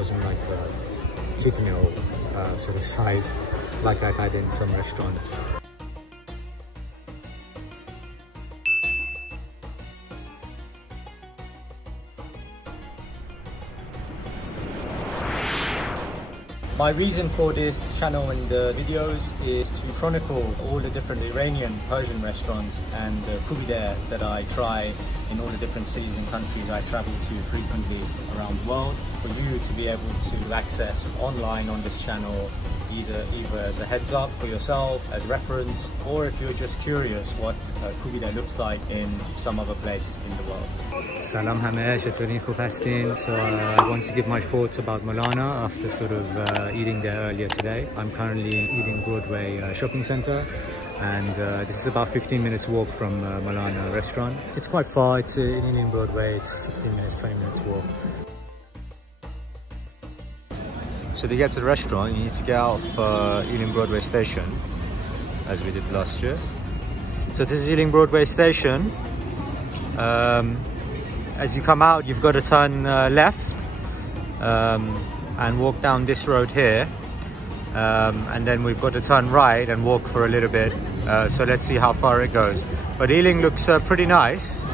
wasn't like a kids meal sort of size like I've had in some restaurants. My reason for this channel and the videos is to chronicle all the different Iranian, Persian restaurants and Koobideh that I try in all the different cities and countries I travel to frequently around the world. For you to be able to access online on this channel, either as a heads up for yourself, as reference, or if you're just curious what Koobideh looks like in some other place in the world. Salam hameh, chatorin khub hastin. So I want to give my thoughts about Molana after sort of eating there earlier today. I'm currently in Ealing Broadway shopping center, and this is about 15 minutes walk from Molana restaurant. It's quite far, it's in Ealing Broadway, it's 15 minutes, 20 minutes walk. So to get to the restaurant, you need to get out of Ealing Broadway station, as we did last year. So this is Ealing Broadway station. As you come out, you've got to turn left and walk down this road here. And then we've got to turn right and walk for a little bit. So let's see how far it goes. But Ealing looks pretty nice.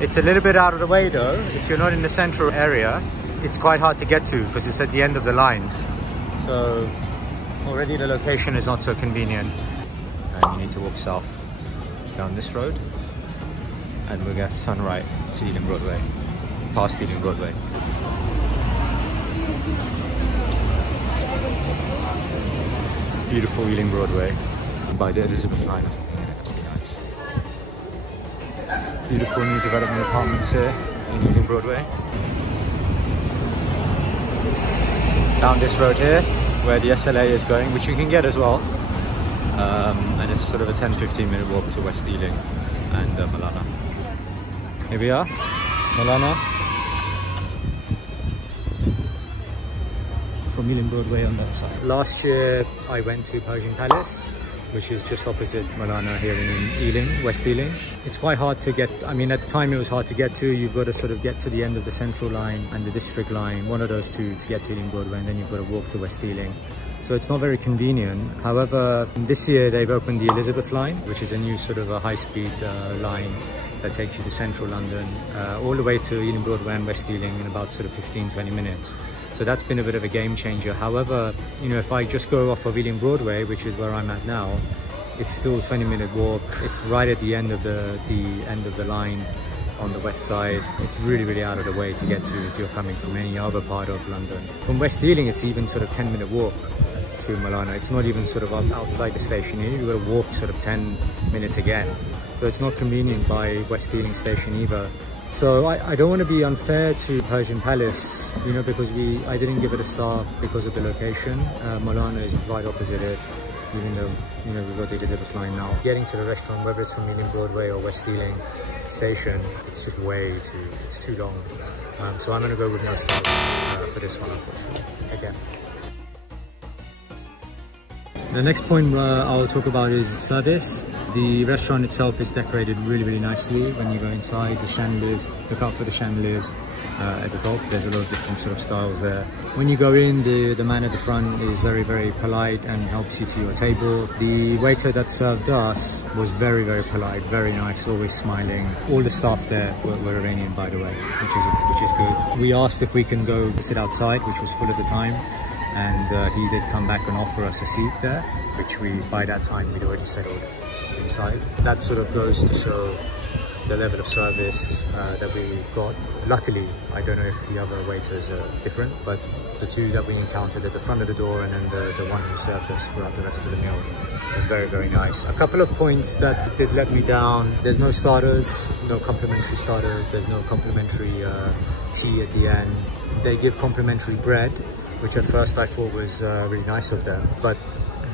It's a little bit out of the way though. If you're not in the central area, it's quite hard to get to because it's at the end of the lines. So already the location is not so convenient. And you need to walk south down this road. And we're going to turn right to Ealing Broadway, past Ealing Broadway. Beautiful Ealing Broadway by the Elizabeth line. Really nice. Beautiful new development apartments here in Ealing Broadway. Down this road here, where the SLA is going, which you can get as well. And it's sort of a 10-15 minute walk to West Ealing and Molana. Here we are, Molana. From Ealing Broadway on that side. Last year I went to Persian Palace, which is just opposite Molana here in Ealing, West Ealing. It's quite hard to get, I mean at the time it was hard to get to. You've got to sort of get to the end of the Central line and the District line, one of those two to get to Ealing Broadway, and then you've got to walk to West Ealing. So it's not very convenient. However, this year they've opened the Elizabeth line, which is a new sort of a high-speed line that takes you to central London, all the way to Ealing Broadway and West Ealing in about sort of 15-20 minutes. So that's been a bit of a game changer. However, you know, if I just go off of Ealing Broadway, which is where I'm at now, it's still a 20-minute walk. It's right at the end of the line on the west side. It's really, really out of the way to get to if you're coming from any other part of London. From West Ealing, it's even sort of 10-minute walk to Molana. It's not even sort of outside the station here. You've got to walk sort of 10 minutes again. So it's not convenient by West Ealing station either. So I don't want to be unfair to Persian Palace, you know, because I didn't give it a star because of the location. Molana is right opposite it, even though, you know, we've got the Elizabeth line now. Getting to the restaurant, whether it's from Ealing Broadway or West Ealing station, it's just it's too long. So I'm going to go with no stars for this one, unfortunately, again. The next point I'll talk about is service. The restaurant itself is decorated really, really nicely. When you go inside, the chandeliers, look out for the chandeliers at the top. There's a lot of different sort of styles there. When you go in, the man at the front is very, very polite and helps you to your table. The waiter that served us was very, very polite, very nice, always smiling. All the staff there were Iranian, by the way, which is good. We asked if we can go sit outside, which was full at the time. And he did come back and offer us a seat there, which by that time we'd already settled inside. That sort of goes to show the level of service that we got. Luckily, I don't know if the other waiters are different, but the two that we encountered at the front of the door and then the one who served us throughout the rest of the meal was very, very nice. A couple of points that did let me down: there's no starters, no complimentary starters, there's no complimentary tea at the end. They give complimentary bread, which at first I thought was really nice of them, but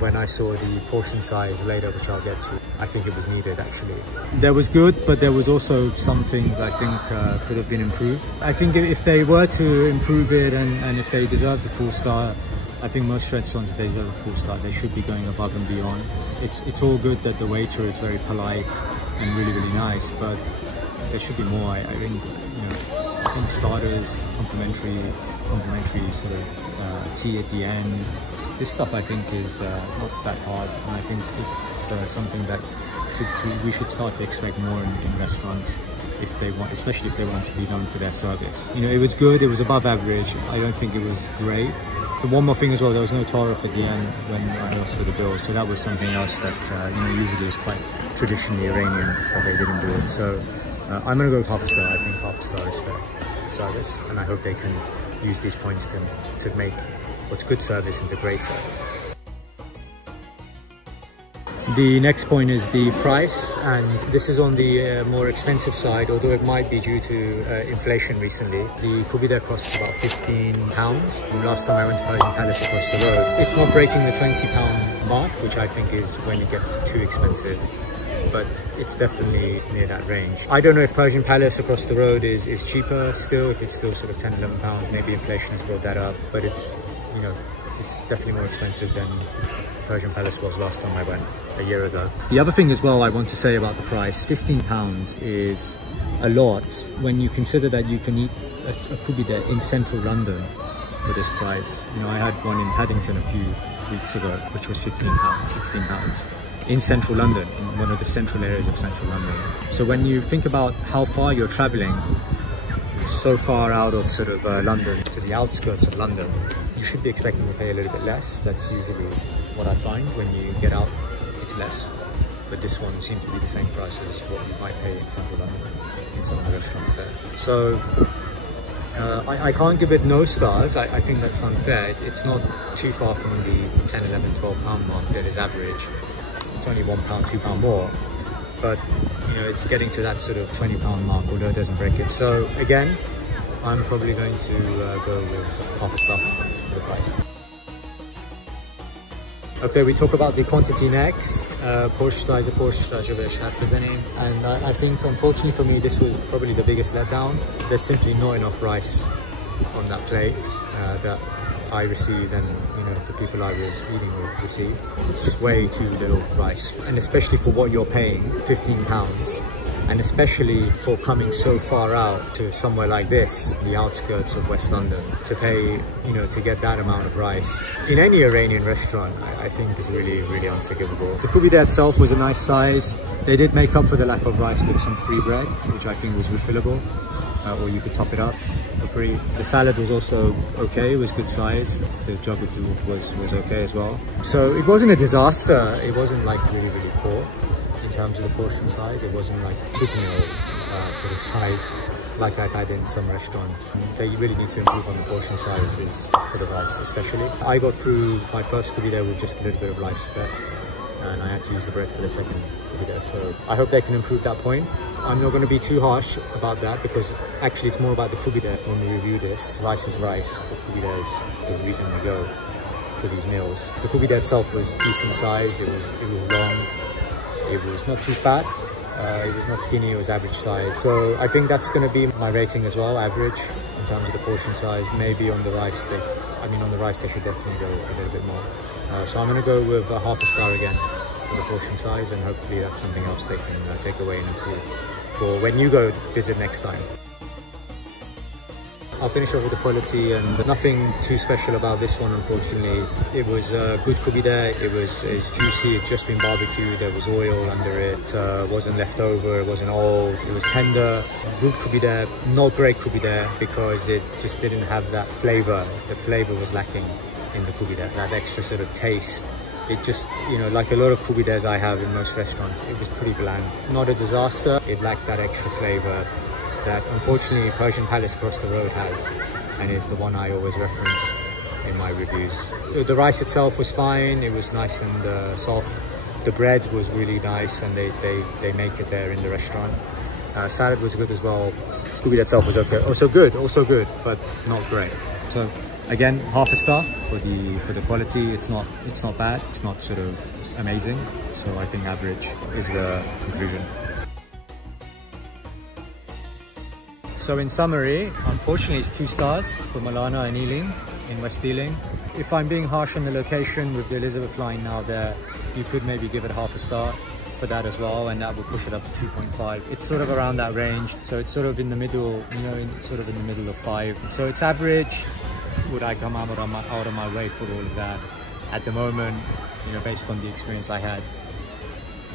when I saw the portion size later, which I'll get to, I think it was needed actually. There was good, but there was also some things I think could have been improved. I think if they were to improve it and if they deserve the 4-star, I think most restaurants, if they deserve a 4-star, they should be going above and beyond. It's all good that the waiter is very polite and really, really nice, but there should be more. I think, you know, I think starters, complimentary complimentary sort of tea at the end. This stuff I think is not that hard, and I think it's something that we should start to expect more in restaurants, if they want, especially if they want to be known for their service. You know, it was good, it was above average. I don't think it was great. The one more thing as well, there was no tariff at the end when I asked for the bill, so that was something else that you know, usually is quite traditionally Iranian, but they didn't do it. So I'm gonna go with half a star. I think half a star is fair for the service, and I hope they can use these points to make what's good service into great service. The next point is the price, and this is on the more expensive side, although it might be due to inflation recently. The Koobideh costs about £15. Last time I went to Persian Palace across the road. It's not breaking the £20 mark, which I think is when it gets too expensive, but it's definitely near that range. I don't know if Persian Palace across the road is cheaper still, if it's still sort of £10, £11. Maybe inflation has brought that up, but it's, you know, it's definitely more expensive than Persian Palace was last time I went a year ago. The other thing as well I want to say about the price, £15 is a lot when you consider that you can eat a Koobideh in central London for this price. You know, I had one in Paddington a few weeks ago, which was £15, £16 in central London, in one of the central areas of central London. So when you think about how far you're traveling, so far out of sort of London to the outskirts of London, you should be expecting to pay a little bit less. That's usually what I find. When you get out, it's less, but this one seems to be the same price as what you might pay in central London in some of the restaurants there. So I can't give it no stars. I think that's unfair. It's not too far from the 10, 11, £12 mark that is average. It's only £1, £2 more, but you know, it's getting to that sort of £20 mark, although it doesn't break it. So again, I'm probably going to go with half a star for the price. Okay, we talk about the quantity next. Portion size and I think unfortunately for me this was probably the biggest letdown. There's simply not enough rice on that plate that I received, and you know, the people I was eating with received. It's just way too little rice, and especially for what you're paying, £15, and especially for coming so far out to somewhere like this, the outskirts of West London, to pay, you know, to get that amount of rice in any Iranian restaurant, I think is really, really unforgivable. The Koobideh itself was a nice size. They did make up for the lack of rice with some free bread, which I think was refillable, or you could top it up for free. The salad was also okay, it was good size. The jug of doogh was okay as well. So it wasn't a disaster. It wasn't like really, really poor in terms of the portion size. It wasn't like kids meal sort of size like I've had in some restaurants. They really need to improve on the portion sizes for the rice especially. I got through my first Koobideh with just a little bit of rice left, and I had to use the bread for the second Koobideh, so I hope they can improve that point. I'm not going to be too harsh about that, because actually it's more about the Koobideh when we review this. Rice is rice, but Koobideh is the reason we go for these meals. The Koobideh itself was decent size, it was long, it was not too fat, it was not skinny, it was average size. So I think that's going to be my rating as well, average in terms of the portion size. Maybe on the rice, on the rice they should definitely go a little bit more. So I'm going to go with half a star again for the portion size, and hopefully that's something else they can take away and improve for when you go visit next time. I'll finish off with the quality, and nothing too special about this one, unfortunately. It was good Koobideh. It's juicy, it's just been barbecued, there was oil under it, wasn't left over, it wasn't old, it was tender. Good Koobideh, not great Koobideh, because it just didn't have that flavor. The flavor was lacking in the Koobideh, that extra sort of taste. It just, you know, like a lot of Koobidehs I have in most restaurants, it was pretty bland. Not a disaster, it lacked that extra flavor that unfortunately Persian Palace across the road has, and is the one I always reference in my reviews. The rice itself was fine, it was nice and soft. The bread was really nice, and they make it there in the restaurant. Salad was good as well. Koobideh itself was okay, also good, but not great. So again, half a star for the quality. It's not bad, it's not sort of amazing. So I think average is the conclusion. So in summary, unfortunately it's 2 stars for Molana and Ealing in West Ealing. If I'm being harsh on the location with the Elizabeth line now there, you could maybe give it half a star for that as well, and that will push it up to 2.5. It's sort of around that range, so it's sort of in the middle, you know, sort of in the middle of 5. So it's average. would I come out of my way for all of that? At the moment, you know, based on the experience I had,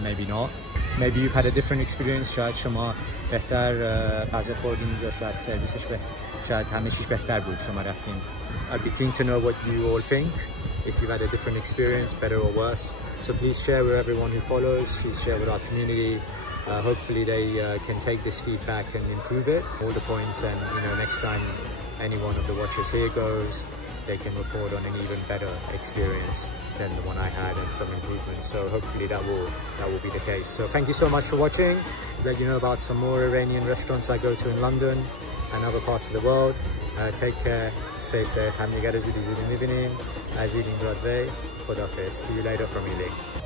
maybe not. Maybe you've had a different experience. شاید شما بهتر غذا خوردین یا شاید سرویسش بهتر، شاید همه چیش بهتر بود شما رفتین. I'd be keen to know what you all think. If you've had a different experience, better or worse. So please share with everyone who follows. Please share with our community. Hopefully they can take this feedback and improve it. All the points, and you know, next time any one of the watchers here goes, they can report on an even better experience than the one I had and some improvements. So hopefully that will be the case. So thank you so much for watching. Let you know about some more Iranian restaurants I go to in London and other parts of the world. Take care, stay safe. همدیگر رو زودی میبینیم از Ealing Broadway. خداحافظ. See you later from Ealing.